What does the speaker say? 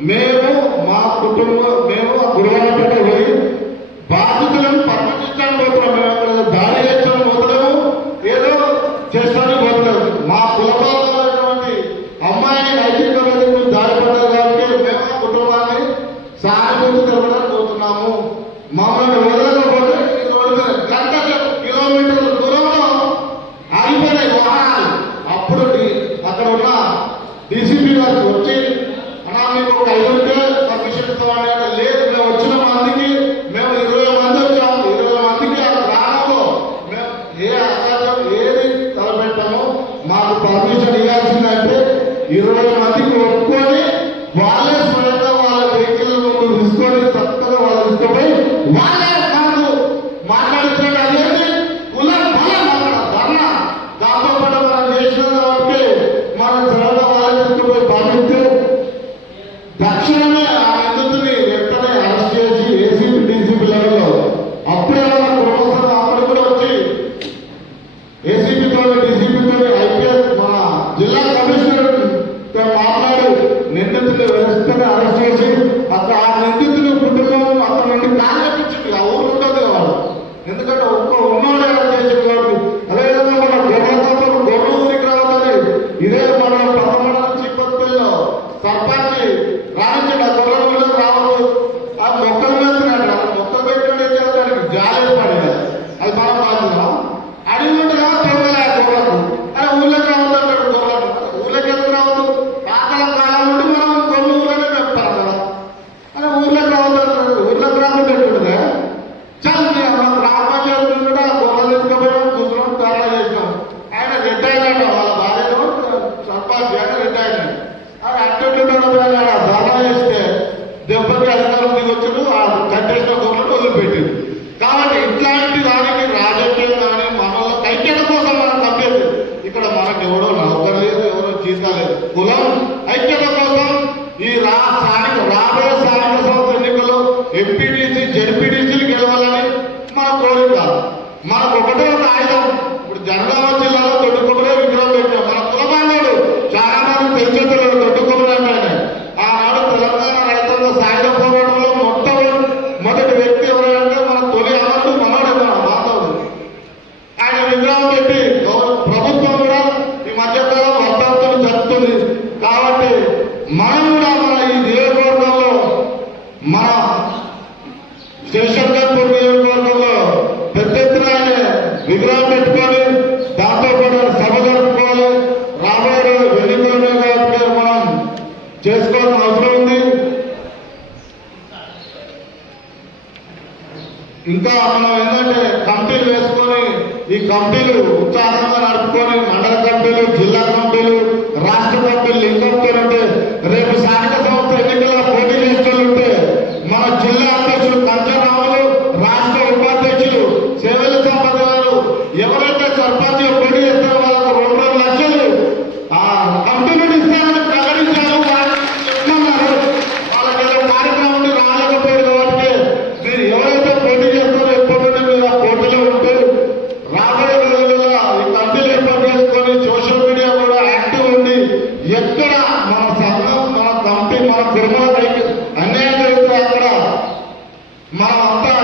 మేము మా కుటుంబం మేము ఆ గురువారపేట పోయి బాధితులను పరామర్శించడానికి పోతున్నాం మేము దాడి చేస్తాను పోతున్నాము. ఏదో చేస్తాను ఇరవై మందికి ఒప్పుకొని చెప్పి ఆ ఊరు ఉండదు వాళ్ళు. ఎందుకంటే ఒక్క ఉన్నోడే అరెస్ట్ చేసింది కాబట్టి అదేవిధంగా మన గొర్రెలతో గొర్రె ఊరికి ఇదే మన పదమూడు చిప్పల్లో సర్పంచ్ రాణించడం కులం ఐక్యత కోసం ఈ రా స్థానిక రాబోయే స్థానిక సంస్థ ఎన్నికల్లో ఎంపీటీసీ జడ్పీటీసీలు గెలవాలని మన కోరిక. మనకు ఒకటే ఒక ఆయుధం. ఇప్పుడు జనగామ జిల్లాలో తొట్టుకొమ్మరే విగ్రహం పెట్టాం మన కులబాంధవుడు చాలా మంది తెలిసేతలు తొట్టుకొమ్మరే ఆయన ఆనాడు తెలంగాణ రైతాంగ సాయుధ పోరాటంలో మొట్టమొదటి మొదటి వ్యక్తి ఎవరంటే మన తొలి అమరుడు మనోడే మన బాంధవుడు ఆయన విగ్రహం పెట్టి ప్రభుత్వం మనం కూడా మన ఈ నియోజకవర్గంలో మన శివశంకర్పూర్ నియోజకవర్గంలో పెద్ద ఎత్తున ఆయన విగ్రహం పెట్టుకొని దాంతో కూడా సభ జరుపుకోవాలి. రాబోయే రోజు ఎన్నికల మనం చేసుకోవాల్సిన అవసరం ఉంది. ఇంకా మనం ఏంటంటే కమిటీలు వేసుకొని ఈ కమిటీలు ఉత్సాహం Mata